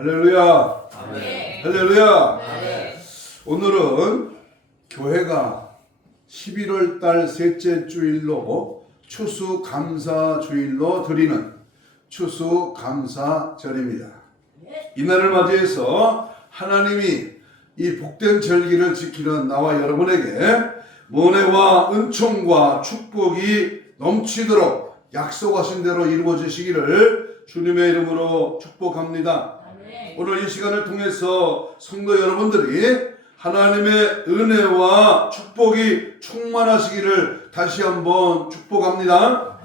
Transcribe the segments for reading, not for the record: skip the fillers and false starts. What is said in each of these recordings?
할렐루야. 아멘. 할렐루야. 네. 오늘은 교회가 11월 달 셋째 주일로 추수감사주일로 드리는 추수감사절입니다. 이날을 맞이해서 하나님이 이 복된 절기를 지키는 나와 여러분에게 은혜와 은총과 축복이 넘치도록 약속하신 대로 이루어지시기를 주님의 이름으로 축복합니다. 오늘 이 시간을 통해서 성도 여러분들이 하나님의 은혜와 축복이 충만하시기를 다시 한번 축복합니다.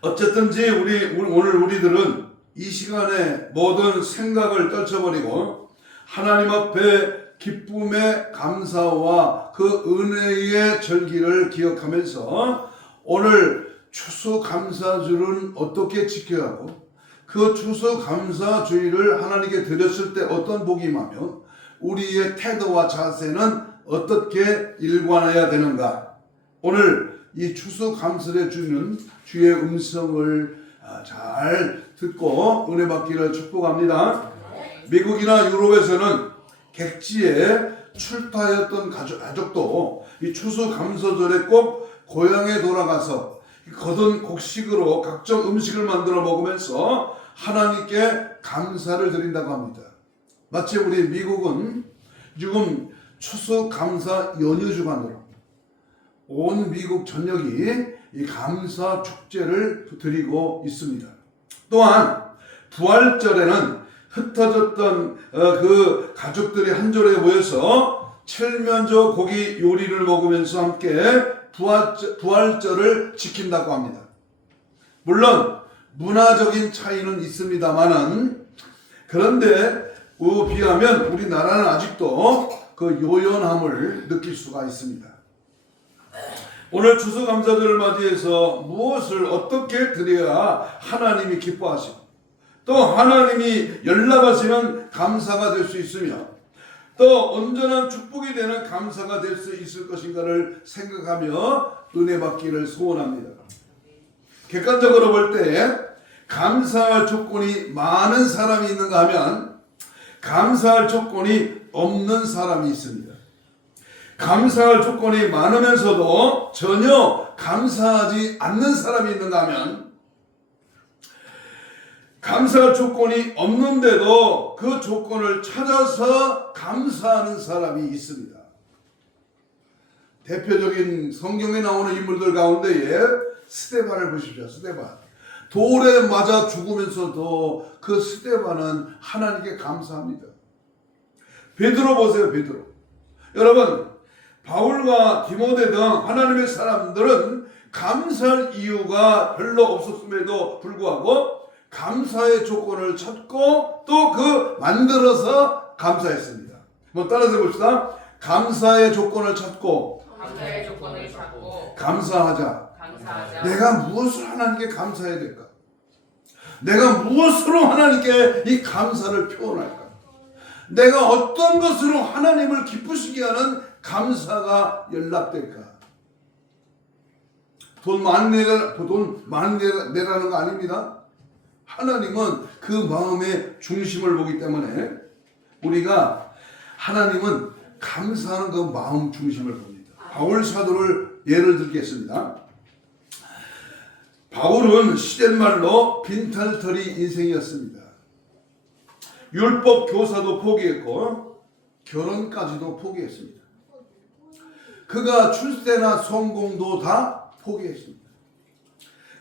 어쨌든지 오늘 우리들은 이 시간에 모든 생각을 떨쳐버리고 하나님 앞에 기쁨의 감사와 그 은혜의 절기를 기억하면서 오늘 추수감사주일은 어떻게 지켜야 하고 그 추수감사주일을 하나님께 드렸을 때 어떤 복이 임하며 우리의 태도와 자세는 어떻게 일관해야 되는가. 오늘 이 추수감사를 주는 주의 음성을 잘 듣고 은혜 받기를 축복합니다. 미국이나 유럽에서는 객지에 출타하였던 가족도 이 추수감사절에 꼭 고향에 돌아가서 거둔 곡식으로 각종 음식을 만들어 먹으면서 하나님께 감사를 드린다고 합니다. 마치 우리 미국은 지금 추수감사 연휴 주간으로 온 미국 전역이 이 감사 축제를 드리고 있습니다. 또한 부활절에는 흩어졌던 그 가족들이 한조리에 모여서 칠면조 고기 요리를 먹으면서 함께 부활절을 지킨다고 합니다. 물론 문화적인 차이는 있습니다만은 그런데 비하면 우리나라는 아직도 그 요연함을 느낄 수가 있습니다. 오늘 추수감사절을 맞이해서 무엇을 어떻게 드려야 하나님이 기뻐하시고 또 하나님이 연락하시는 감사가 될 수 있으며 또 온전한 축복이 되는 감사가 될 수 있을 것인가를 생각하며 은혜 받기를 소원합니다. 객관적으로 볼 때 감사할 조건이 많은 사람이 있는가 하면 감사할 조건이 없는 사람이 있습니다. 감사할 조건이 많으면서도 전혀 감사하지 않는 사람이 있는가 하면 감사할 조건이 없는데도 그 조건을 찾아서 감사하는 사람이 있습니다. 대표적인 성경에 나오는 인물들 가운데에 스데반을 보십시오. 스데반. 돌에 맞아 죽으면서도 그 스데반은 하나님께 감사합니다. 베드로 보세요. 베드로. 여러분, 바울과 디모데 등 하나님의 사람들은 감사할 이유가 별로 없었음에도 불구하고 감사의 조건을 찾고 또 그 만들어서 감사했습니다. 한번 따라서 봅시다. 감사의 조건을 찾고 감사하자. 내가 무엇을 하나님께 감사해야 될까? 내가 무엇으로 하나님께 이 감사를 표현할까? 내가 어떤 것으로 하나님을 기쁘시게 하는 감사가 연락될까? 돈 많이 내라는 거 아닙니다. 하나님은 그 마음의 중심을 보기 때문에 우리가 하나님은 감사하는 그 마음 중심을 봅니다. 바울 사도를 예를 들겠습니다. 바울은 시대말로 빈털터리 인생이었습니다. 율법 교사도 포기했고 결혼까지도 포기했습니다. 그가 출세나 성공도 다 포기했습니다.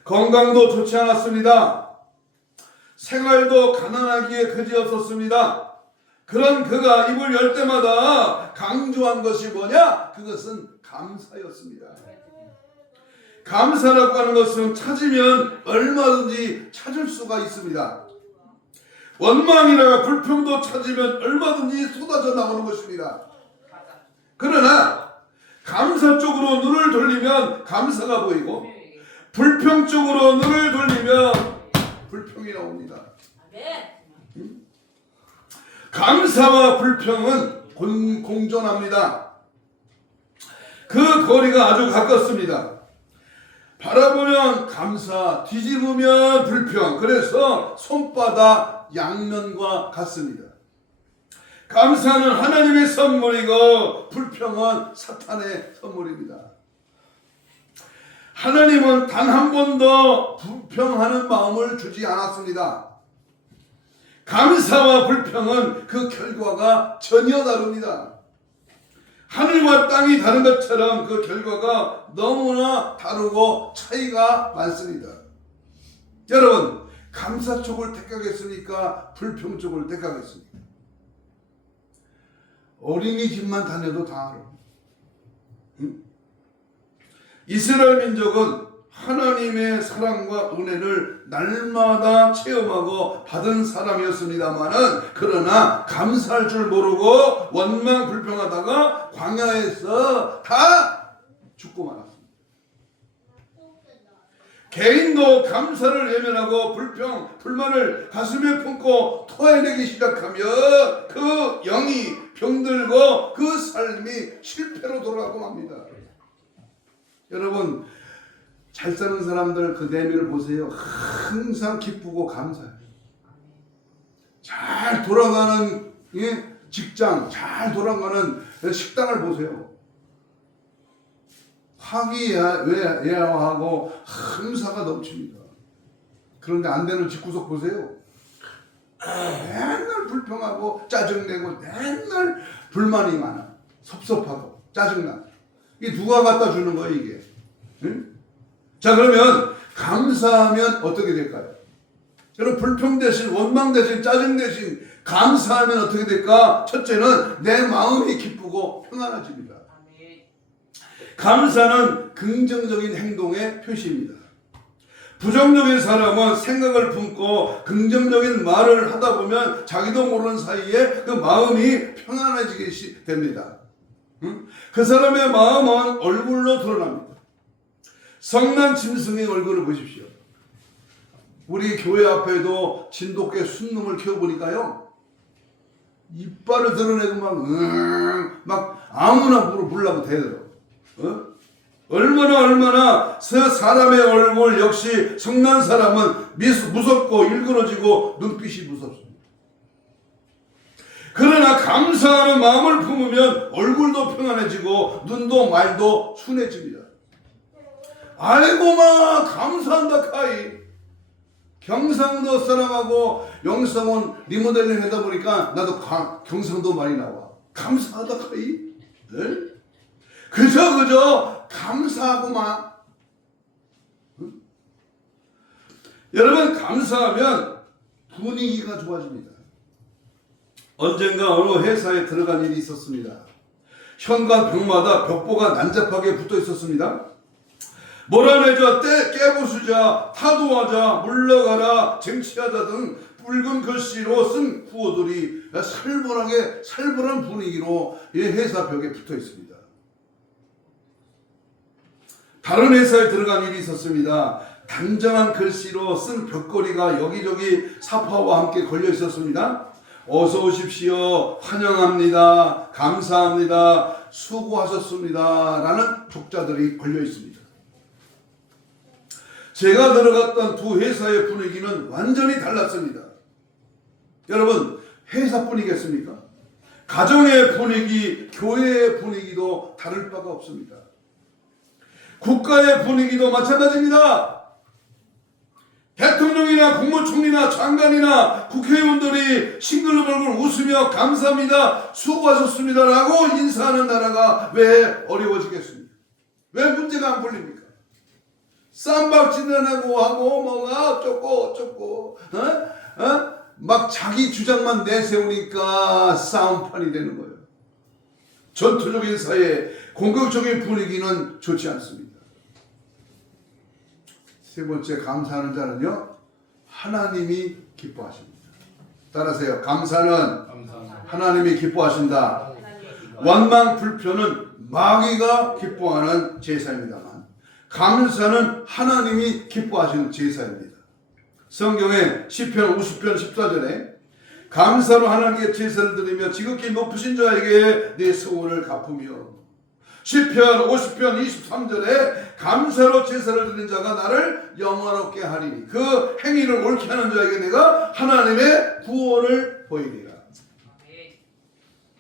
건강도 좋지 않았습니다. 생활도 가난하기에 그지없었습니다. 그런 그가 입을 열 때마다 강조한 것이 뭐냐? 그것은 감사였습니다. 감사라고 하는 것은 찾으면 얼마든지 찾을 수가 있습니다. 원망이나 불평도 찾으면 얼마든지 쏟아져 나오는 것입니다. 그러나 감사 쪽으로 눈을 돌리면 감사가 보이고 불평 쪽으로 눈을 돌리면 불평이 나옵니다. 감사와 불평은 공존합니다. 그 거리가 아주 가깝습니다. 바라보면 감사, 뒤집으면 불평. 그래서 손바닥 양면과 같습니다. 감사는 하나님의 선물이고 불평은 사탄의 선물입니다. 하나님은 단 한 번도 불평하는 마음을 주지 않았습니다. 감사와 불평은 그 결과가 전혀 다릅니다. 하늘과 땅이 다른 것처럼 그 결과가 너무나 다르고 차이가 많습니다. 여러분, 감사 쪽을 택하겠습니까? 불평 쪽을 택하겠습니까? 어린이집만 다녀도 다 알아. 응? 이스라엘 민족은 하나님의 사랑과 은혜를 날마다 체험하고 받은 사람이었습니다만은, 그러나 감사할 줄 모르고 원망 불평하다가 광야에서 다 죽고 말았습니다. 개인도 감사를 외면하고 불평, 불만을 가슴에 품고 토해내기 시작하면 그 영이 병들고 그 삶이 실패로 돌아가고 맙니다. 여러분, 잘 사는 사람들 그 내면을 보세요. 항상 기쁘고 감사해요. 잘 돌아가는 직장, 잘 돌아가는 식당을 보세요. 화기애애하고 감사가 넘칩니다. 그런데 안 되는 집구석 보세요. 맨날 불평하고 짜증내고 맨날 불만이 많아. 섭섭하고 짜증나. 이게 누가 갖다 주는 거예요, 이게? 응? 자, 그러면 감사하면 어떻게 될까요? 여러분, 불평 대신, 원망 대신, 짜증 대신 감사하면 어떻게 될까? 첫째는 내 마음이 기쁘고 평안해집니다. 감사는 긍정적인 행동의 표시입니다. 부정적인 사람은 생각을 품고 긍정적인 말을 하다 보면 자기도 모르는 사이에 그 마음이 평안해지게 됩니다. 그 사람의 마음은 얼굴로 드러납니다. 성난 짐승의 얼굴을 보십시오. 우리 교회 앞에도 진돗개 순놈을 키워보니까요, 이빨을 드러내고 막 아무나 물라고 대들어. 얼마나 사람의 얼굴 역시 성난 사람은 무섭고 일그러지고 눈빛이 무섭습니다. 그러나 감사하는 마음을 품으면 얼굴도 평안해지고 눈도 말도 순해집니다. 아이고 마 감사한다 카이. 경상도 사람하고 영성은 리모델링 하다 보니까 나도 경상도 말이 나와. 감사하다 카이. 네? 그저 감사하고만. 응? 여러분, 감사하면 분위기가 좋아집니다. 언젠가 어느 회사에 들어간 일이 있었습니다. 현관 벽마다 벽보가 난잡하게 붙어 있었습니다. 몰아내자, 깨부수자, 타도하자, 물러가라, 쟁취하자 등 붉은 글씨로 쓴 구호들이 살벌한 분위기로 회사 벽에 붙어 있습니다. 다른 회사에 들어간 일이 있었습니다. 단정한 글씨로 쓴 벽걸이가 여기저기 사파와 함께 걸려 있었습니다. 어서 오십시오, 환영합니다, 감사합니다, 수고하셨습니다 라는 족자들이 걸려 있습니다. 제가 들어갔던 두 회사의 분위기는 완전히 달랐습니다. 여러분, 회사뿐이겠습니까? 가정의 분위기, 교회의 분위기도 다를 바가 없습니다. 국가의 분위기도 마찬가지입니다. 대통령이나 국무총리나 장관이나 국회의원들이 싱글벙글 웃으며 감사합니다, 수고하셨습니다 라고 인사하는 나라가 왜 어려워지겠습니까? 왜 문제가 안 풀립니까? 쌈박질하고 하고 뭐가 어쩌고 막 자기 주장만 내세우니까 싸움판이 되는 거예요. 전투적인 사회, 공격적인 분위기는 좋지 않습니다. 세 번째, 감사하는 자는요, 하나님이 기뻐하십니다. 따라하세요. 감사는 하나님이 기뻐하신다. 원망 불평은 마귀가 기뻐하는 제사입니다만, 감사는 하나님이 기뻐하시는 제사입니다. 성경에 시편 50편 14절에 감사로 하나님께 제사를 드리며 지극히 높으신 자에게 내 소원을 갚으며 시편 50편 23절에 감사로 제사를 드리는 자가 나를 영화롭게 하리니 그 행위를 옳게 하는 자에게 내가 하나님의 구원을 보이리라.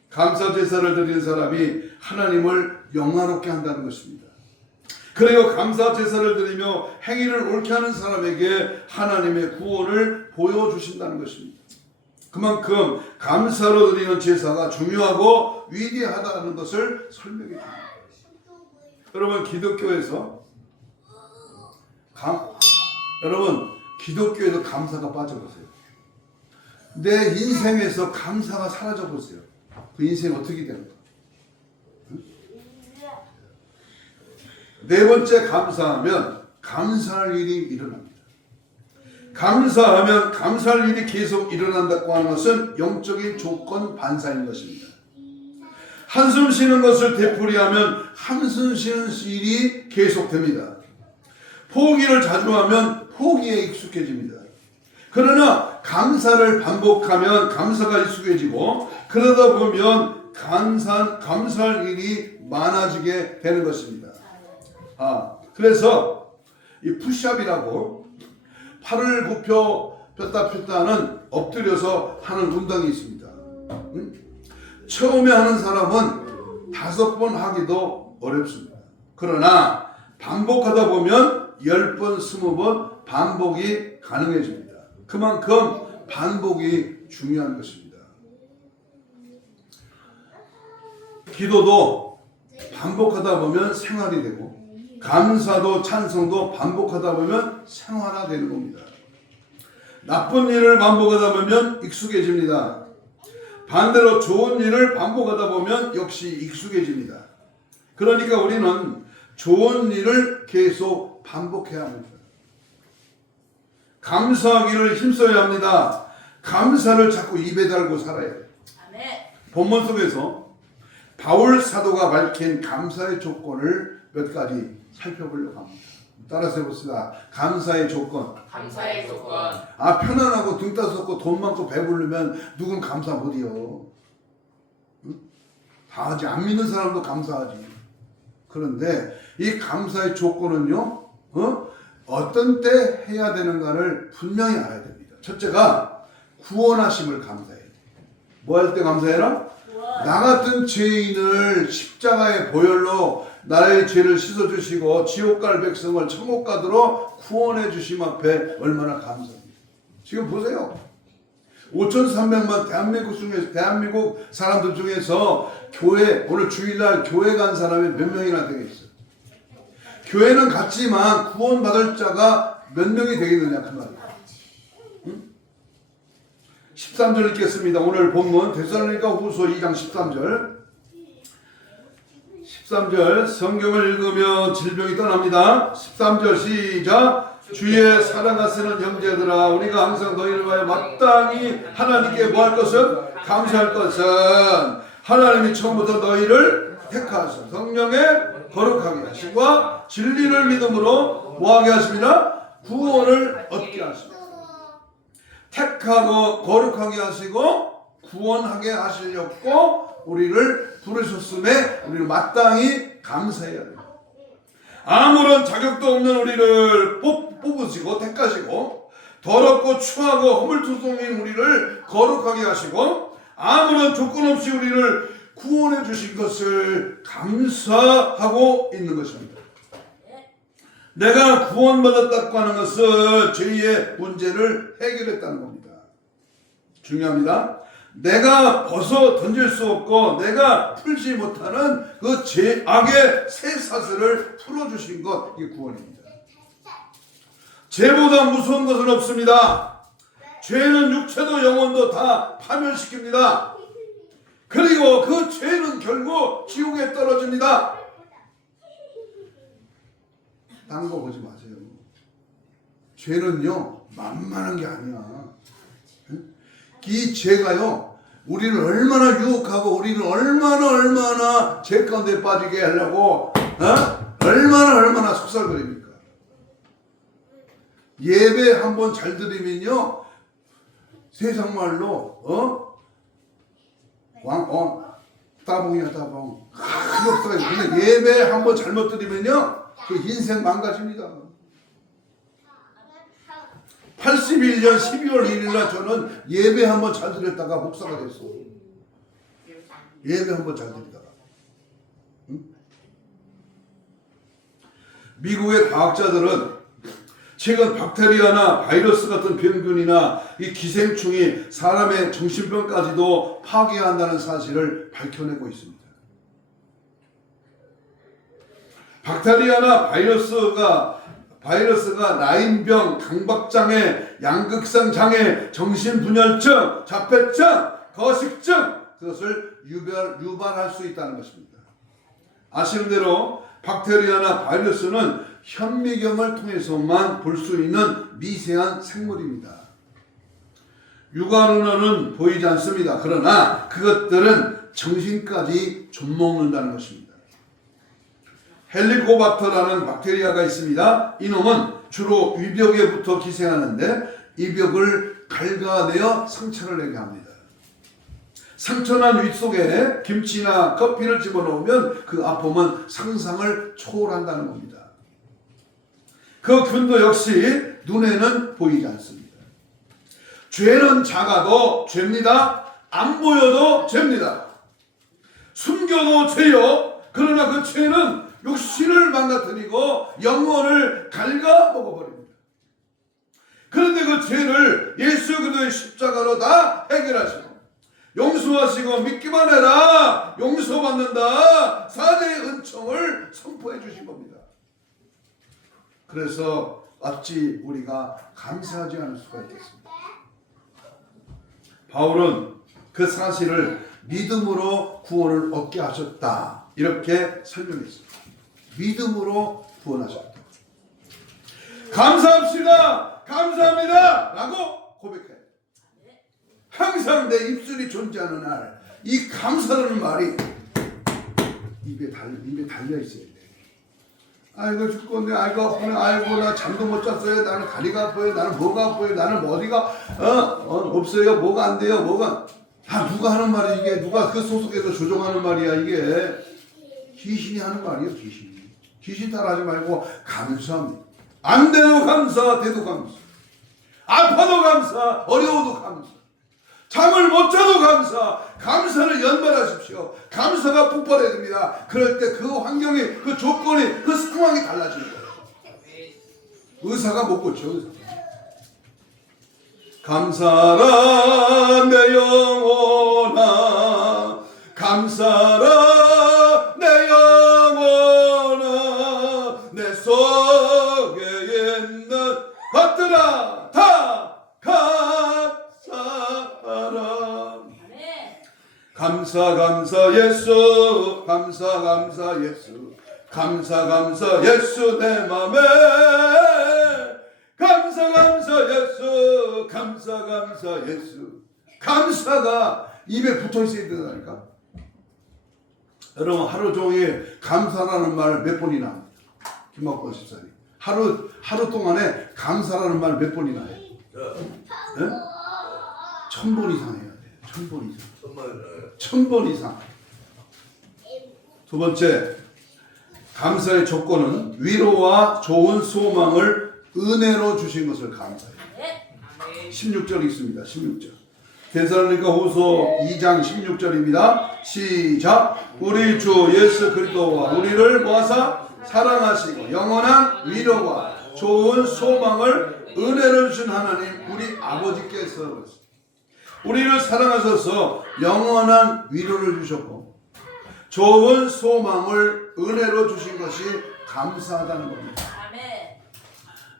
감사 제사를 드리는 사람이 하나님을 영화롭게 한다는 것입니다. 그리고 감사 제사를 드리며 행위를 옳게 하는 사람에게 하나님의 구원을 보여주신다는 것입니다. 그만큼 감사로 드리는 제사가 중요하고 위대하다는 것을 설명해 줍니다. 여러분 기독교에서 감사가 빠져보세요. 내 인생에서 감사가 사라져보세요. 그 인생 어떻게 되는가? 네 번째, 감사하면 감사할 일이 일어납니다. 감사하면 감사할 일이 계속 일어난다고 하는 것은 영적인 조건 반사인 것입니다. 한숨 쉬는 것을 되풀이하면 한숨 쉬는 일이 계속됩니다. 포기를 자주 하면 포기에 익숙해집니다. 그러나 감사를 반복하면 감사가 익숙해지고 그러다 보면 감사할 일이 많아지게 되는 것입니다. 그래서 이 푸시업이라고 팔을 굽혀 폈다 하는 엎드려서 하는 운동이 있습니다. 처음에 하는 사람은 5번 하기도 어렵습니다. 그러나 반복하다 보면 10번, 20번 반복이 가능해집니다. 그만큼 반복이 중요한 것입니다. 기도도 반복하다 보면 생활이 되고 감사도 찬송도 반복하다 보면 생활화되는 겁니다. 나쁜 일을 반복하다 보면 익숙해집니다. 반대로 좋은 일을 반복하다 보면 역시 익숙해집니다. 그러니까 우리는 좋은 일을 계속 반복해야 합니다. 감사하기를 힘써야 합니다. 감사를 자꾸 입에 달고 살아야 해요. 본문 속에서 바울 사도가 밝힌 감사의 조건을 몇 가지 살펴보려고 합니다. 따라서 해봅시다. 감사의 조건. 감사의 조건. 편안하고 등 따숩고 돈 많고 배부르면 누군 감사 못해요. 응? 다 하지. 안 믿는 사람도 감사하지. 그런데 이 감사의 조건은요, 어떤 때 해야 되는가를 분명히 알아야 됩니다. 첫째가 구원하심을 감사해야 돼. 뭐 할 때 감사해라? 나 같은 죄인을 십자가의 보혈로 나의 죄를 씻어주시고 지옥 갈 백성을 천국 가도록 구원해 주심 앞에 얼마나 감사합니다. 지금 보세요. 5,300만 대한민국 사람들 중에서 교회, 오늘 주일날 교회 간 사람이 몇 명이나 되겠어요? 교회는 갔지만 구원받을 자가 몇 명이 되겠느냐 그 말이에요. 13절 읽겠습니다. 오늘 본문 데살로니가 후서 2장 13절. 13절 성경을 읽으면 질병이 떠납니다. 13절 시작. 주의 사랑하시는 형제들아, 우리가 항상 너희를 위하여 마땅히 하나님께 뭐 할 것은? 감사할 것은 하나님이 처음부터 너희를 택하셔 성령에 거룩하게 하시고 진리를 믿음으로 뭐하게 하십니다? 구원을 얻게 하십니다. 택하고 거룩하게 하시고 구원하게 하시려고 우리를 부르셨음에 우리를 마땅히 감사해야 됩니다. 아무런 자격도 없는 우리를 뽑으시고 택하시고 더럽고 추하고 허물투성인 우리를 거룩하게 하시고 아무런 조건 없이 우리를 구원해 주신 것을 감사하고 있는 것입니다. 내가 구원받았다고 하는 것은 죄의 문제를 해결했다는 겁니다. 중요합니다. 내가 벗어 던질 수 없고 내가 풀지 못하는 그 악의 쇠사슬을 풀어주신 것, 이게 구원입니다. 죄보다 무서운 것은 없습니다. 죄는 육체도 영혼도 다 파멸시킵니다. 그리고 그 죄는 결국 지옥에 떨어집니다. 딴 거 보지 마세요. 죄는요 만만한 게 아니야. 이 죄가요 우리를 얼마나 유혹하고 우리를 얼마나 죄 가운데 빠지게 하려고 얼마나 속살거립니까. 예배 한번 잘 드리면요 세상 말로 따봉이야 따봉. 역사가 있어요. 근데 예배 한번 잘못 드리면요, 그 인생 망가집니다. 81년 12월 1일 날 저는 예배 한번 잘 드렸다가 목사가 됐어요. 예배 한번 잘 드리다가. 응? 미국의 과학자들은 최근 박테리아나 바이러스 같은 병균이나 이 기생충이 사람의 정신병까지도 파괴한다는 사실을 밝혀내고 있습니다. 박테리아나 바이러스가 라인병, 강박장애, 양극성 장애, 정신분열증, 자폐증, 거식증 그것을 유발할 수 있다는 것입니다. 아시는 대로 박테리아나 바이러스는 현미경을 통해서만 볼 수 있는 미세한 생물입니다. 육안으로는 보이지 않습니다. 그러나 그것들은 정신까지 좀먹는다는 것입니다. 헬리코박터라는 박테리아가 있습니다. 이놈은 주로 위벽에 붙어 기생하는데 이 벽을 갉아내어 상처를 내게 합니다. 상처난 위 속에 김치나 커피를 집어넣으면 그 아픔은 상상을 초월한다는 겁니다. 그 균도 역시 눈에는 보이지 않습니다. 죄는 작아도 죄입니다. 안 보여도 죄입니다. 숨겨도 죄요. 그러나 그 죄는 육신을 망가뜨리고 영혼을 갉아 먹어버립니다. 그런데 그 죄를 예수 그리스도의 십자가로 다 해결하시고 용서하시고 믿기만 해라 용서받는다 사죄의 은총을 선포해 주신 겁니다. 그래서 어찌 우리가 감사하지 않을 수가 있겠습니까? 바울은 그 사실을 믿음으로 구원을 얻게 하셨다 이렇게 설명했습니다. 믿음으로 구원하셨다. 감사합시다. 감사합니다. 라고 고백해요. 항상 내 입술이 존재하는 날 이 감사라는 말이 입에 달려 있어야 돼. 아이고 죽겠네. 아이고 아프네. 아이고 나 잠도 못 잤어요. 나는 다리가 아파요. 나는 뭐가 아파요. 나는 어디가 없어요. 뭐가 안 돼요. 뭐가 누가 하는 말이 이게 누가 그 소속에서 조종하는 말이야 이게. 귀신이 하는 말이에요. 귀신 따라하지 말고 감사합니다. 안 돼도 감사, 돼도 감사. 아파도 감사, 어려워도 감사. 잠을 못 자도 감사. 감사를 연발하십시오. 감사가 폭발해야 됩니다. 그럴 때 그 환경이, 그 조건이, 그 상황이 달라지는 거예요. 의사가 못 고쳐. 감사라 내 영혼아 감사라 내 영혼아 내 속에 있는 것들아 다 감사하라. 감사 예수 감사 예수 감사 예수 내 맘에 감사 예수 감사 예수. 감사가 입에 붙어 있어야 된다니까. 여러분 하루 종일 감사라는 말 몇 번이나 합니다. 김학권 집사님 하루 동안에 감사라는 말 몇 번이나 해요? 네? 1000번 이상 해야 돼요. 1000번 이상. 1000번 이상. 두 번째, 감사의 조건은 위로와 좋은 소망을 은혜로 주신 것을 감사해요. 16절이 있습니다. 16절. 데살로니가 후서 2장 16절입니다. 시작. 우리 주 예수 그리스도와 우리를 모아사 사랑하시고 영원한 위로와 좋은 소망을 은혜로 주신 하나님 우리 아버지께서 우리를 사랑하셔서 영원한 위로를 주셨고 좋은 소망을 은혜로 주신 것이 감사하다는 겁니다.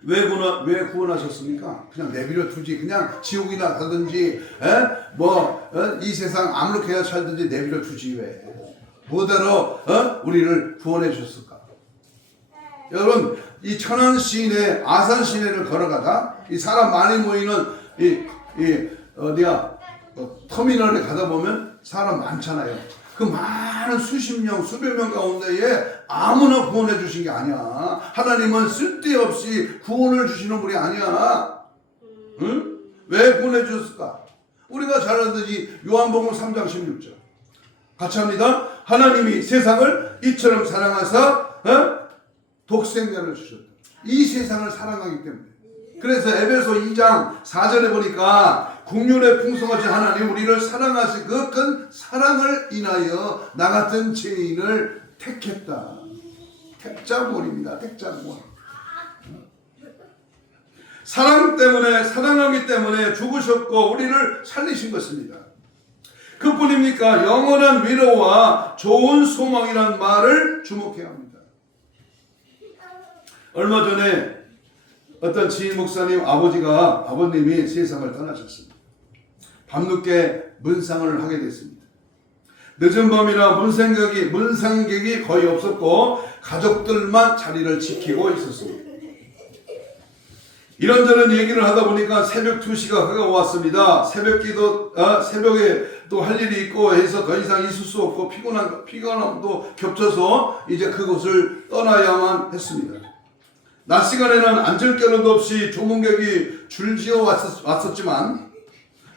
왜 구원하셨습니까? 그냥 내버려 두지. 그냥 지옥이나 가든지 이 세상 아무렇게나 살든지 내버려 두지. 왜? 뭐대로 우리를 구원해 주셨을까? 여러분 이 천안 시내 아산 시내를 걸어가다 이 사람 많이 모이는 터미널에 가다 보면 사람 많잖아요. 그 많은 수십 명, 수백 명 가운데에 아무나 구원해 주신 게 아니야. 하나님은 쓸데없이 구원을 주시는 분이 아니야. 응? 왜 구원해 주셨을까? 우리가 잘 알듯이 요한복음 3장 16절. 같이 합니다. 하나님이 세상을 이처럼 사랑하사 독생자를 주셨다. 이 세상을 사랑하기 때문에. 그래서 에베소 2장 4절에 보니까 국률의 풍성하신 하나님 우리를 사랑하신 그 큰 사랑을 인하여 나 같은 죄인을 택했다. 택자몰입니다. 택자몰. 사랑 때문에, 사랑하기 때문에 죽으셨고 우리를 살리신 것입니다. 그뿐입니까? 영원한 위로와 좋은 소망이라는 말을 주목해야 합니다. 얼마 전에 어떤 지인 목사님 아버님이 세상을 떠나셨습니다. 밤늦게 문상을 하게 됐습니다. 늦은 밤이라 문상객이 거의 없었고 가족들만 자리를 지키고 있었습니다. 이런저런 얘기를 하다 보니까 새벽 2시가 가까웠습니다. 새벽에 또 할 일이 있고 해서 더 이상 있을 수 없고 피곤함도 겹쳐서 이제 그곳을 떠나야만 했습니다. 낮 시간에는 앉을 겨를도 없이 조문객이 줄지어 왔었지만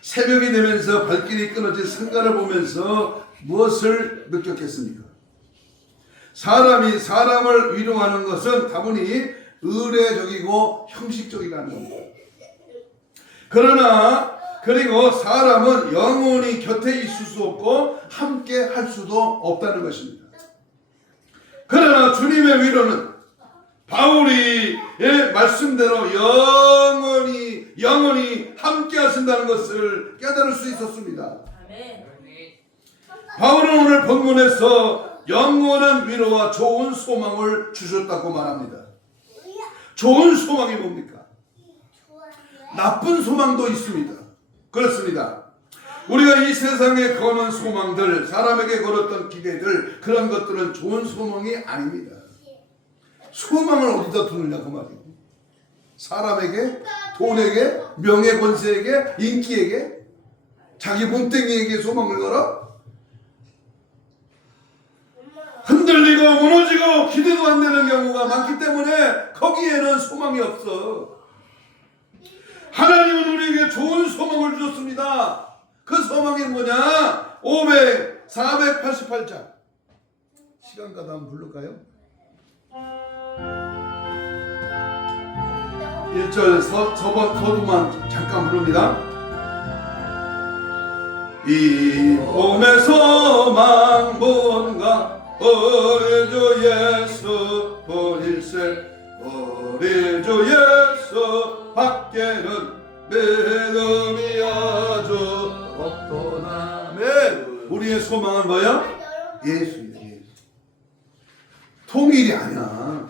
새벽이 되면서 발길이 끊어진 상가를 보면서 무엇을 느꼈겠습니까? 사람이 사람을 위로하는 것은 다분히 의례적이고 형식적이라는 겁니다. 그리고 사람은 영원히 곁에 있을 수 없고 함께 할 수도 없다는 것입니다. 그러나 주님의 위로는 바울의 말씀대로 영원히 함께 하신다는 것을 깨달을 수 있었습니다. 바울은 오늘 본문에서 영원한 위로와 좋은 소망을 주셨다고 말합니다. 좋은 소망이 뭡니까? 나쁜 소망도 있습니다. 그렇습니다. 우리가 이 세상에 거는 소망들, 사람에게 걸었던 기대들, 그런 것들은 좋은 소망이 아닙니다. 소망을 어디다 두느냐 그 말이에요. 사람에게, 돈에게, 명예 권세에게, 인기에게, 자기 몸뚱이에게 소망을 걸어? 흔들리고 무너지고 기대도 안 되는 경우가 많기 때문에 거기에는 소망이 없어. 하나님은 우리에게 좋은 소망을 주셨습니다. 그 소망이 뭐냐? 488장 시간 가다 한번 부를까요? 1절 서두만 잠깐 부릅니다. 이 몸의 소망 뭔가 우리 주 예수 보일세 우리 주 예수 밖에는 믿음이 아주 없도다. 우리의 소망은 뭐야? 예수입니다. 예수. 통일이 아니야.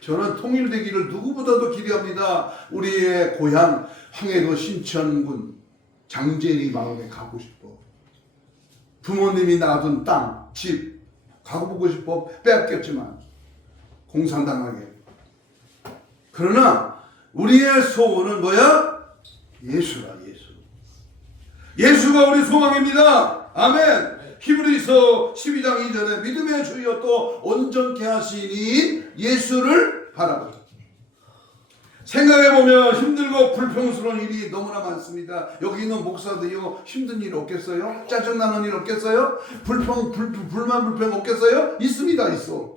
저는 통일되기를 누구보다도 기대합니다. 우리의 고향 황해도 신천군 장제리 마을에 가고 싶어. 부모님이 놔둔 땅, 집 가보고 싶어. 빼앗겼지만 공산당하게. 그러나 우리의 소원은 뭐야? 예수라. 예수가 우리 소망입니다. 아멘. 히브리서 12장 2절에 믿음의 주여 또 온전케 하시니 예수를 바라보자. 생각해보면 힘들고 불평스러운 일이 너무나 많습니다. 여기 있는 목사들이요, 힘든 일 없겠어요? 짜증나는 일 없겠어요? 불만 없겠어요? 있습니다. 있어.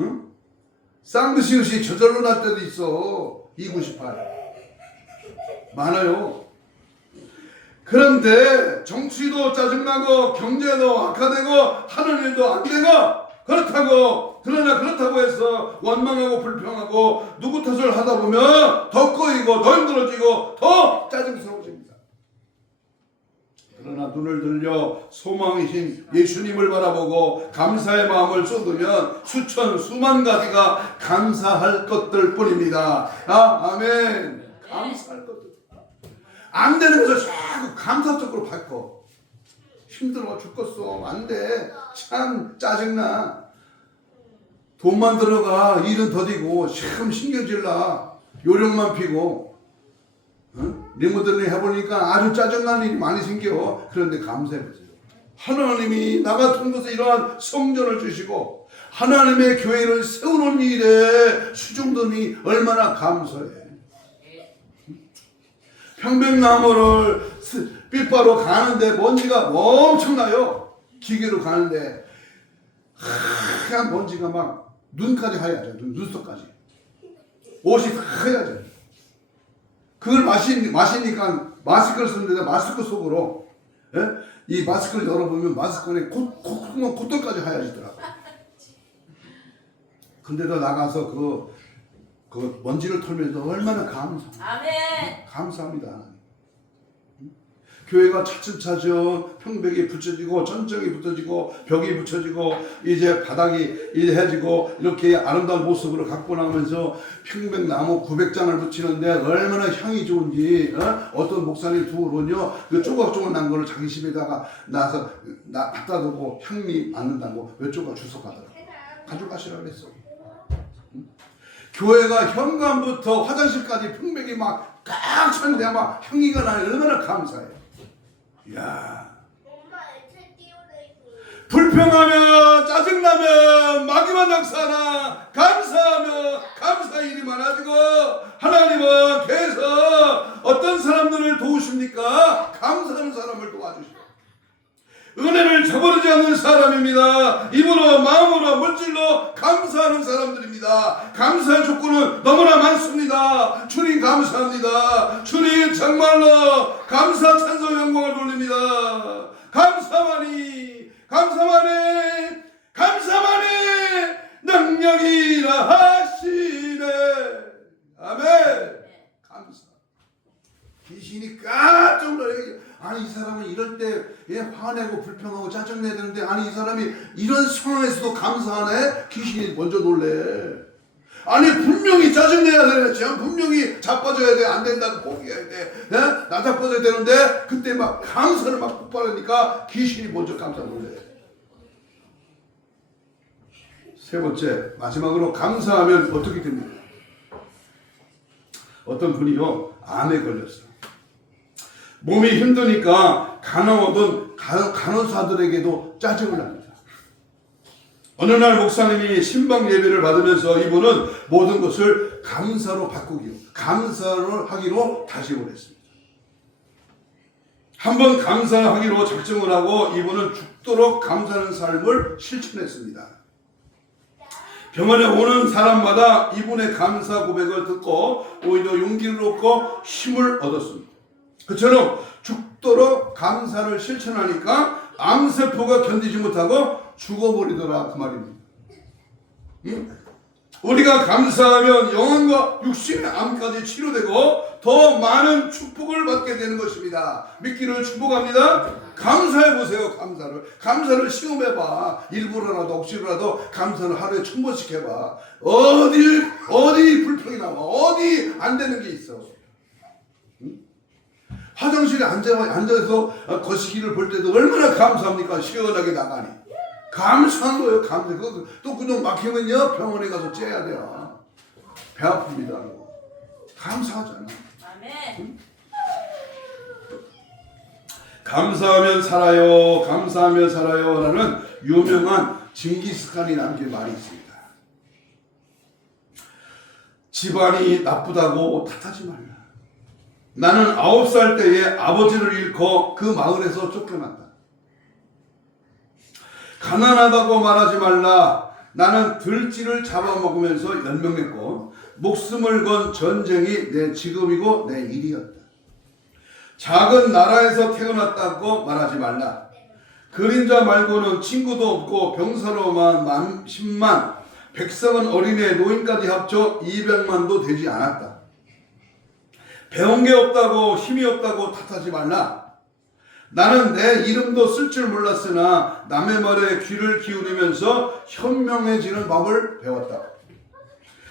응? 쌍드시옷이 저절로 날 때도 있어. 298 많아요. 그런데 정치도 짜증나고 경제도 악화되고 하는 일도 안 되고 그러나 그렇다고 해서 원망하고 불평하고 누구 탓을 하다 보면 더 꼬이고 더 힘들어지고 더 짜증스러워집니다. 그러나 눈을 들려 소망이신 예수님을 바라보고 감사의 마음을 쏟으면 수만 가지가 감사할 것들 뿐입니다. 아멘. 감사할 것들. 안 되는 것을 자꾸 감사적으로 바꿔. 힘들어 죽겠어. 안 돼. 참 짜증나. 돈만 들어가. 일은 더디고 참 신경질나. 요령만 피고. 리모델링 해보니까 아주 짜증나는 일이 많이 생겨. 그런데 감사해보세요. 하나님이 나 같은 곳에 이러한 성전을 주시고 하나님의 교회를 세우는 일에 수종돈이 얼마나 감사해. 평백나무를 빗바로 가는데 먼지가 엄청나요. 기계로 가는데 하얀 먼지가 막 눈까지 하얘져. 눈썹까지. 옷이 다 하얘져. 그걸 마시니까 마스크를 쓰는데 마스크 속으로 이 마스크를 열어보면 마스크 안에 콧구멍까지 하얘지더라고. 근데도 나가서 그 먼지를 털면서 얼마나 감사합니다. 하나님. 교회가 차츰차츰 평벽이 붙여지고 전정이 붙어지고 벽이 붙여지고 이제 바닥이 해지고 이렇게 아름다운 모습으로 갖고 나오면서 평백나무 900장을 붙이는데 얼마나 향이 좋은지 어떤 목사님 두루는요 그 조각조각 난 거를 자기 집에다가 놔서 갖다 두고 향이 맞는다고 몇 조각 주워가더라고. 가져가시라고 그랬어. 교회가 현관부터 화장실까지 평백이 막 꽉 찼는데 막 향기가 나요. 얼마나 감사해요. 이야. 불평하면 짜증나면 마귀만 역사하나 감사하며 감사의 일이 많아지고 하나님은 계속 어떤 사람들을 도우십니까? 감사하는 사람을 도와주십니다. 은혜를 저버리지 않는 사람입니다. 입으로 마음으로 물질로 감사하는 사람들입니다. 감사의 조건은 너무나 많습니다. 주님 감사합니다. 주님 정말로 감사 찬송 영광을 돌립니다. 감사하니 능력이라 하시네. 아멘. 감사. 귀신이 깜짝 놀라요. 아니 이 사람은 이럴 때 화내고 불평하고 짜증내야 되는데 아니 이 사람이 이런 상황에서도 감사하네? 귀신이 먼저 놀래. 아니 분명히 짜증내야 되네. 분명히 자빠져야 돼. 안 된다고 포기해야 돼. 나 자빠져야 되는데 그때 막 감사를 막 폭발하니까 귀신이 먼저 깜짝 놀래. 세 번째 마지막으로 감사하면 어떻게 됩니까? 어떤 분이요 암에 걸렸어. 몸이 힘드니까 간호하던 간호사들에게도 짜증을 납니다. 어느 날 목사님이 신방 예배를 받으면서 이분은 모든 것을 감사로 감사를 하기로 다짐을 했습니다. 한번 감사하기로 작정을 하고 이분은 죽도록 감사하는 삶을 실천했습니다. 병원에 오는 사람마다 이분의 감사 고백을 듣고 오히려 용기를 얻고 힘을 얻었습니다. 그처럼 죽도록 감사를 실천하니까 암세포가 견디지 못하고 죽어버리더라 그 말입니다. 우리가 감사하면 영혼과 육신의 암까지 치료되고 더 많은 축복을 받게 되는 것입니다. 믿기를 축복합니다. 감사해보세요. 감사를 시험해봐. 일부러라도 억지로라도 감사를 하루에 1000번씩 해봐. 어디 불평이 나와. 어디 안 되는 게 있어. 화장실에 앉아서 거시기를 볼 때도 얼마나 감사합니까? 시원하게 나가니. 감사한 거예요. 감사. 또 그냥 막히면요 병원에 가서 째야 돼요. 배 아픕니다. 감사하잖아. 아멘. 감사하면 살아요 라는 유명한 징기스칸이라는 게 말이 있습니다. 집안이 나쁘다고 탓하지 말라. 나는 9살 때에 아버지를 잃고 그 마을에서 쫓겨났다. 가난하다고 말하지 말라. 나는 들쥐를 잡아먹으면서 연명했고 목숨을 건 전쟁이 내 직업이고 내 일이었다. 작은 나라에서 태어났다고 말하지 말라. 그림자 말고는 친구도 없고 병사로만 10만, 백성은 어린애 노인까지 합쳐 200만도 되지 않았다. 배운 게 없다고 힘이 없다고 탓하지 말라. 나는 내 이름도 쓸 줄 몰랐으나 남의 말에 귀를 기울이면서 현명해지는 법을 배웠다.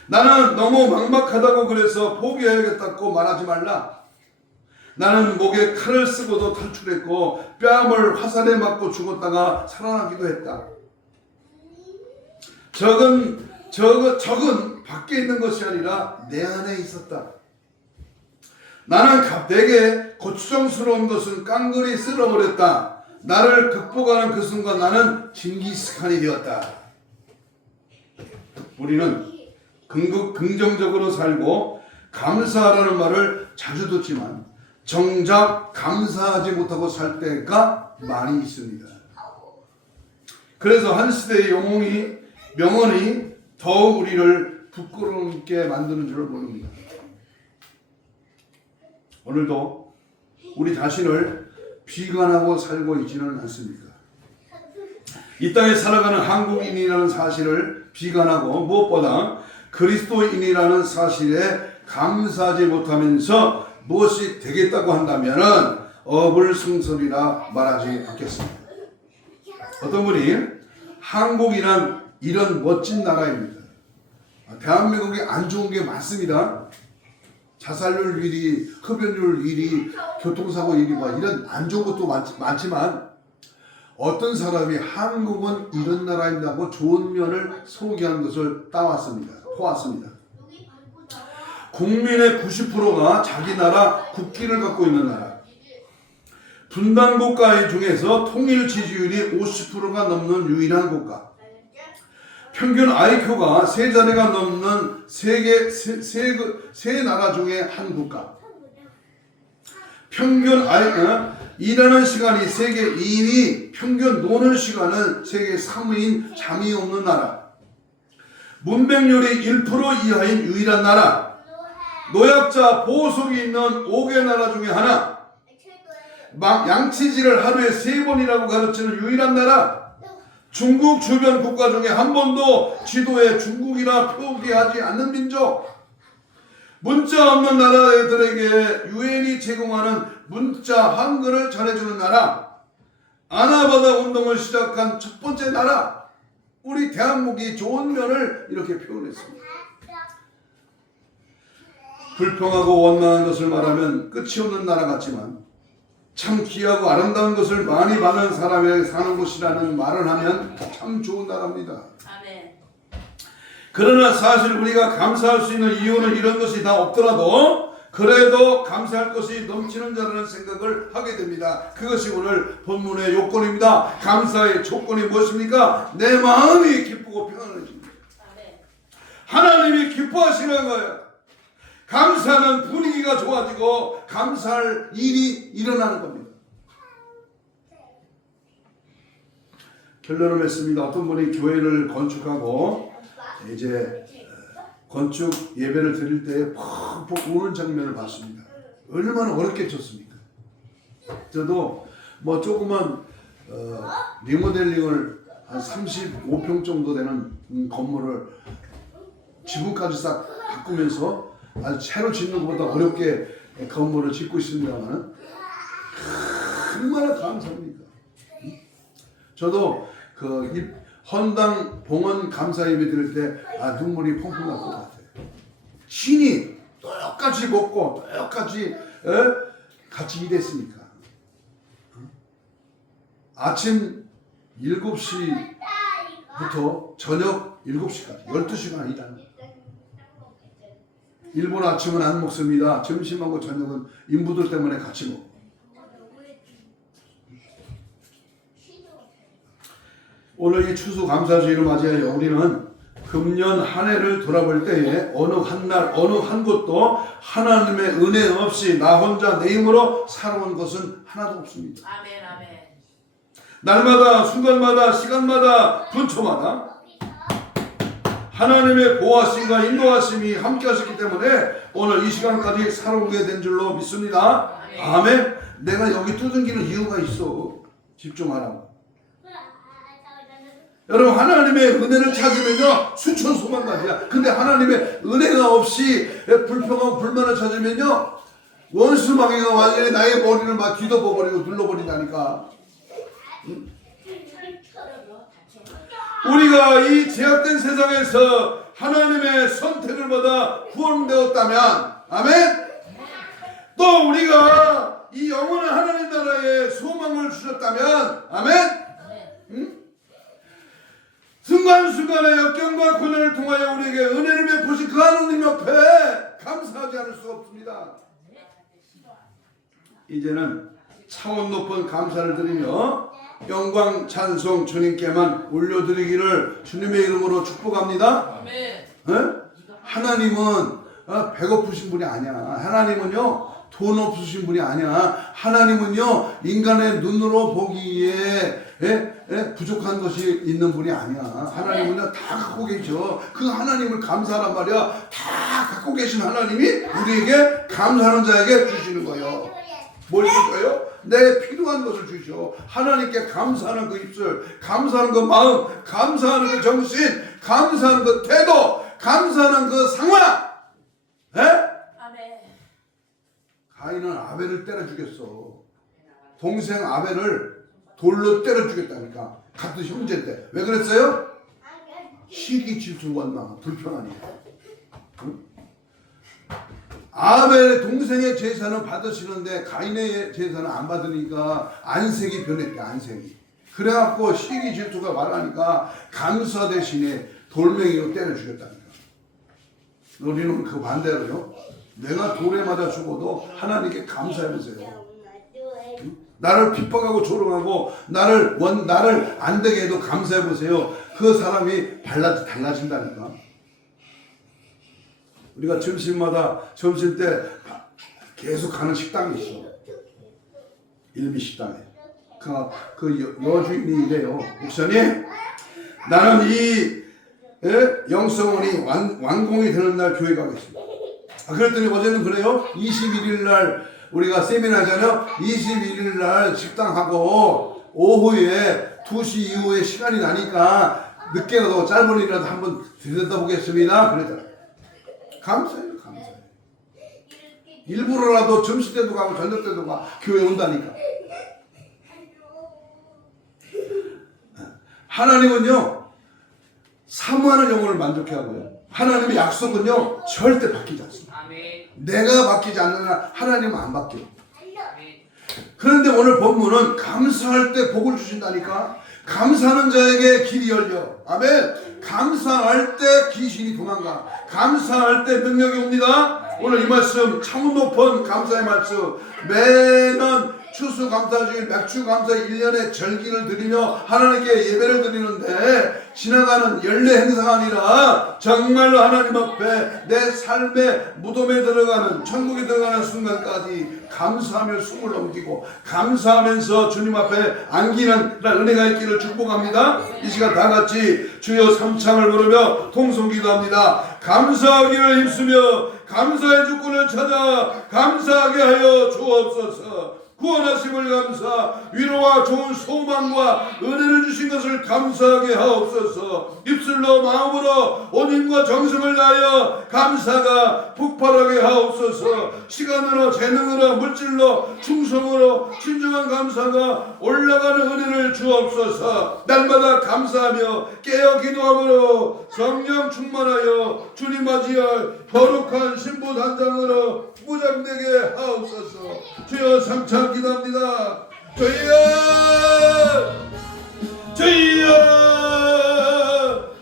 나는 너무 막막하다고 그래서 포기해야겠다고 말하지 말라. 나는 목에 칼을 쓰고도 탈출했고 뺨을 화살에 맞고 죽었다가 살아나기도 했다. 적은 밖에 있는 것이 아니라 내 안에 있었다. 나는 내게 고추장스러운 것은 깡그리 쓸어버렸다. 나를 극복하는 그 순간 나는 징기스칸이 되었다. 우리는 긍정적으로 살고 감사하라는 말을 자주 듣지만 정작 감사하지 못하고 살 때가 많이 있습니다. 그래서 한 시대의 명언이 더욱 우리를 부끄럽게 만드는 줄 모릅니다. 오늘도 우리 자신을 비관하고 살고 있지는 않습니까? 이 땅에 살아가는 한국인이라는 사실을 비관하고 무엇보다 그리스도인이라는 사실에 감사하지 못하면서 무엇이 되겠다고 한다면 어불성설이라 말하지 않겠습니다. 어떤 분이 한국이란 이런 멋진 나라입니다. 대한민국이 안 좋은 게 많습니다. 자살률 1위, 흡연율 1위, 교통사고 1위 이런 안 좋은 것도 많지만 어떤 사람이 한국은 이런 나라입니다 하고 좋은 면을 소개하는 것을 보았습니다. 국민의 90%가 자기 나라 국기를 갖고 있는 나라. 분단 국가 중에서 통일 지지율이 50%가 넘는 유일한 국가. 평균 IQ가 3자리가 넘는 세 나라 중에 한 국가. 평균 일하는 시간이 세계 2위, 평균 노는 시간은 세계 3위인 잠이 없는 나라. 문맹률이 1% 이하인 유일한 나라. 노약자 보호석이 있는 5개 나라 중에 하나. 양치질을 하루에 3번이라고 가르치는 유일한 나라. 중국 주변 국가 중에 한 번도 지도에 중국이라 표기하지 않는 민족. 문자 없는 나라들에게 유엔이 제공하는 문자 한글을 전해주는 나라. 아나바다 운동을 시작한 첫 번째 나라. 우리 대한민국이 좋은 면을 이렇게 표현했습니다. 불평하고 원망한 것을 말하면 끝이 없는 나라 같지만 참 귀하고 아름다운 것을 많이 받는 사람에게 사는 곳이라는 말을 하면 참 좋은 나라입니다. 아멘. 그러나 사실 우리가 감사할 수 있는 이유는 이런 것이 다 없더라도 그래도 감사할 것이 넘치는 자라는 생각을 하게 됩니다. 그것이 오늘 본문의 요건입니다. 감사의 조건이 무엇입니까? 내 마음이 기쁘고 평안해집니다. 하나님이 기뻐하시는 거예요. 감사는 분위기가 좋아지고 감사할 일이 일어나는 겁니다. 결론을 맺습니다. 어떤 분이 교회를 건축하고 이제 건축 예배를 드릴 때 퍽퍽 우는 장면을 봤습니다. 얼마나 어렵게 쳤습니까? 저도 뭐 조그만 리모델링을 한 35평 정도 되는 건물을 지붕까지 싹 바꾸면서 아주 새로 짓는 것보다 어렵게 건물을 짓고 있습니다만 얼마나 감사합니까? 저도 그 헌당 봉헌 감사 예배 드릴 때 눈물이 펑펑 날 것 같아요. 신이 똑같이 먹고 똑같이 같이 일했으니까. 아침 7시부터 저녁 7시까지 12시간 일하는 거예요. 일본 아침은 안 먹습니다. 점심하고 저녁은 인부들 때문에 같이 먹고. 오늘 이 추수감사주의를 맞이하여 우리는 금년 한 해를 돌아볼 때에 어느 한 날 어느 한 곳도 하나님의 은혜 없이 나 혼자 내 힘으로 살아온 것은 하나도 없습니다. 아멘, 아멘. 날마다 순간마다 시간마다 분초마다 하나님의 보호하심과 인도하심이 함께 하셨기 때문에 오늘 이 시간까지 살아오게 된 줄로 믿습니다. 아멘. 내가 여기 두둥기는 이유가 있어. 집중하라고. 여러분 하나님의 은혜를 찾으면요 수천 수만 가지야. 근데 하나님의 은혜가 없이 불평하고 불만을 찾으면요 원수 마귀가 완전히 나의 머리를 막 뒤덮어버리고 눌러버린다니까. 우리가 이 제약된 세상에서 하나님의 선택을 받아 구원되었다면 아멘. 또 우리가 이 영원한 하나님 나라에 소망을 주셨다면 아멘. 응? 순간순간의 역경과 고난을 통하여 우리에게 은혜를 베푸신 그 하나님 옆에 감사하지 않을 수가 없습니다. 이제는 차원 높은 감사를 드리며 영광 찬송 주님께만 올려드리기를 주님의 이름으로 축복합니다. 하나님은 배고프신 분이 아니야. 하나님은요 돈 없으신 분이 아니야. 하나님은요, 인간의 눈으로 보기에 부족한 것이 있는 분이 아니야. 하나님은요, 다 갖고 계셔. 그 하나님을 감사하란 말이야. 다 갖고 계신 하나님이 우리에게 감사하는 자에게 주시는 거예요. 뭘 주셔요? 내 필요한 것을 주셔. 하나님께 감사하는 그 입술, 감사하는 그 마음, 감사하는 그 정신, 감사하는 그 태도, 감사하는 그 상황. 가인은 아벨을 때려 죽였어. 동생 아벨을 돌로 때려 죽였다니까. 같은 형제인데. 왜 그랬어요? 시기 질투 원망 불평하니까. 응? 아벨의 동생의 제사는 받으시는데 가인의 제사는 안 받으니까 안색이 변했대. 안색이. 그래갖고 시기 질투가 말하니까 감사 대신에 돌멩이로 때려 죽였다니까. 우리는 그 반대로요. 내가 돌에 맞아 죽어도 하나님께 감사해보세요. 응? 나를 핍박하고 조롱하고 나를 안 되게 해도 감사해보세요. 그 사람이 달라진다니까. 우리가 점심 때 계속 가는 식당이 있어. 일미 식당에. 그 여주인이 이래요. 목사님, 나는 이 영성원이 완공이 되는 날 교회 가겠습니다. 그랬더니 어제는 그래요. 21일 날 우리가 세미나 하잖아요. 21일 날 식당하고 오후에 2시 이후에 시간이 나니까 늦게라도 짧은 일이라도 한번 들여다보겠습니다. 그랬더라. 감사해요. 감사해요. 일부러라도 점심때도 가고 저녁때도 가 교회 온다니까. 하나님은요, 사모하는 영혼을 만족해 하고요. 하나님의 약속은요, 절대 바뀌지 않습니다. 내가 바뀌지 않는 한 하나님은 안 바뀌어. 그런데 오늘 본문은 감사할 때 복을 주신다니까. 감사하는 자에게 길이 열려. 아멘. 감사할 때 귀신이 도망가. 감사할 때 능력이 옵니다. 오늘 이 말씀 참 높은 감사의 말씀. 매년 추수감사주일, 맥주감사 1년의 절기를 드리며 하나님께 예배를 드리는데 지나가는 연례 행사가 아니라 정말로 하나님 앞에 내 삶의 무덤에 들어가는, 천국에 들어가는 순간까지 감사하며 숨을 넘기고 감사하면서 주님 앞에 안기는 은혜가 있기를 축복합니다. 이 시간 다 같이 주여 삼창을 부르며 통성기도합니다. 감사하기를 힘쓰며 감사의 주권을 찾아 감사하게 하여 주옵소서. 구원하심을 감사, 위로와 좋은 소망과 은혜를 주신 것을 감사하게 하옵소서. 입술로 마음으로 온힘과 정성을 다하여 감사가 폭발하게 하옵소서. 시간으로 재능으로 물질로 충성으로 진정한 감사가 올라가는 은혜를 주옵소서. 날마다 감사하며 깨어 기도함으로 성령 충만하여 주님 맞이할 거룩한 신부 단장으로 무장되게 하옵소서. 주여 삼창 기도합니다. 주여 주여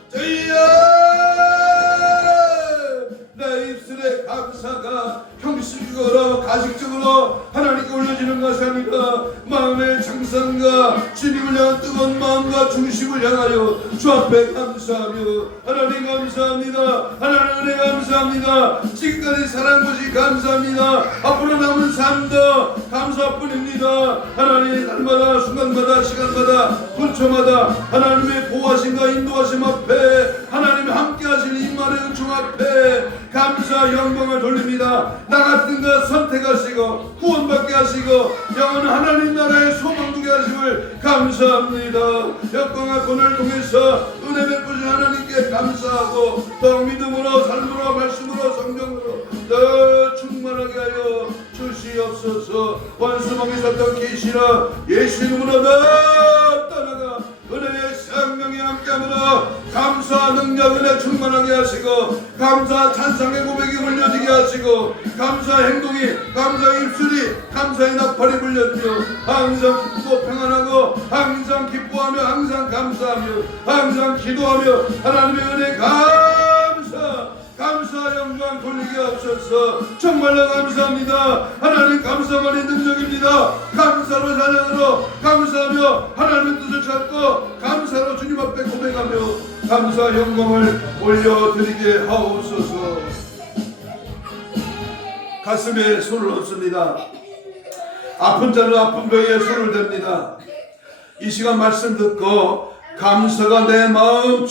주여. 내 입술의 감사가 형식적으로 가식적으로 하나님께 올려지는 것이 아니라 마음의 정성과 주님을 향한 뜨거운 마음과 중심을 향하여 주 앞에 감사하며 하나님 감사합니다. 하나님 은혜 감사합니다. 지금까지 살아온 것이 감사합니다. 앞으로 남은 삶도 감사뿐입니다. 하나님 날마다 순간마다 시간마다 분초마다 하나님의 보호하심과 인도하심 앞에 하나님이 함께 하시는 임마의 은총 앞에 감사 영광을 돌립니다. 나 같은 것 선택하시고 구원받게 하시고 영원한 하나님 나라의 소망 두게 하심을 감사합니다. 역광과 권을 통해서 은혜 베푸신 하나님께 감사하고 더 믿음으로 삶으로 말씀으로 성령으로 더 충만하게 하여 주시옵소서. 원수먹이 섰던 계시라 예수 이름으로 더 떠나가 은혜의 생명이 함께함으로 감사 능력 은혜 충만하게 하시고 감사 찬상의 고백이 울려지게 하시고 감사 행동이 감사 입술이 감사의 나팔이 불려지며 항상 기쁘고 평안하고 항상 기뻐하며 항상 감사하며 항상 기도하며 하나님의 은혜 감사 영광 돌리게 하옵소서. 정말로 감사합니다. 하나님 감사만이 능력입니다. 감사로 찬양으로 감사하며 하나님의 뜻을 찾고 감사로 주님 앞에 고백하며 감사 영광을 올려드리게 하옵소서. 가슴에 손을 얹습니다. 아픈 자는 아픈 병에 손을 댑니다. 이 시간 말씀 듣고 감사가 내 마음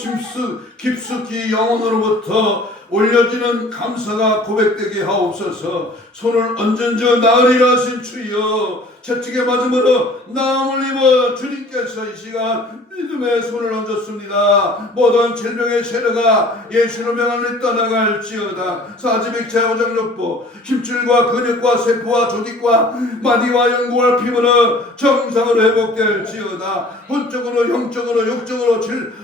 깊숙이 영혼으로부터 올려지는 감사가 고백되게 하옵소서. 손을 얹은 저 나으리라 하신 주여, 채찍에 맞음으로 나음을 입어 주님께서 이 시간 믿음의 손을 얹었습니다. 모든 질병의 세력아 예수로 명하니 떠나갈지어다. 사지맥 제오장육부 힘줄과 근육과 세포와 조직과 마디와 연구와 피부는 정상으로 회복될지어다. 혼적으로 영적으로 육적으로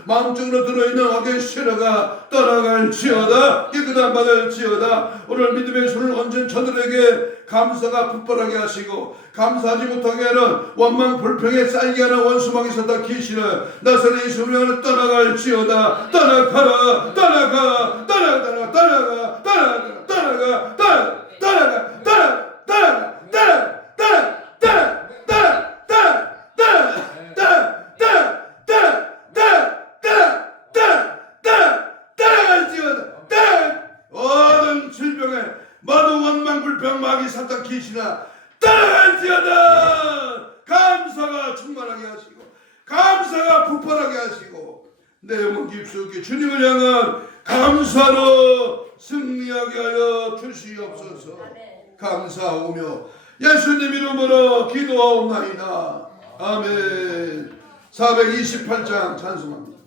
마음적으로 들어있는 악의 세력아 떠나갈지어다. 깨끗한 받을지어다. 오늘 믿음의 손을 얹은 저들에게 감사가 폭발하게 하시고 감사하지 못하게 하는 원망 불평에 쌓이게 하는 원수막이 있었다 계시는 나사렛 예수님을 떠나갈지어다. 떠나가라. 떠나가. 떠나가. 떠나가. 떠나가. 떠나가. 떠나가. 떠나가. 떠나가. 모든 질병에 모든 원망 불평 마귀 사탄 귀신아 떠나갈지어다. 감사가 충만하게 하시고 감사가 폭발하게 하시고 내 영혼 깊숙이 주님을 향한 감사로 승리하게 하여 주시옵소서. 감사하오며 예수님 이름으로 기도하옵나이다. 아멘. 428장 찬송합니다.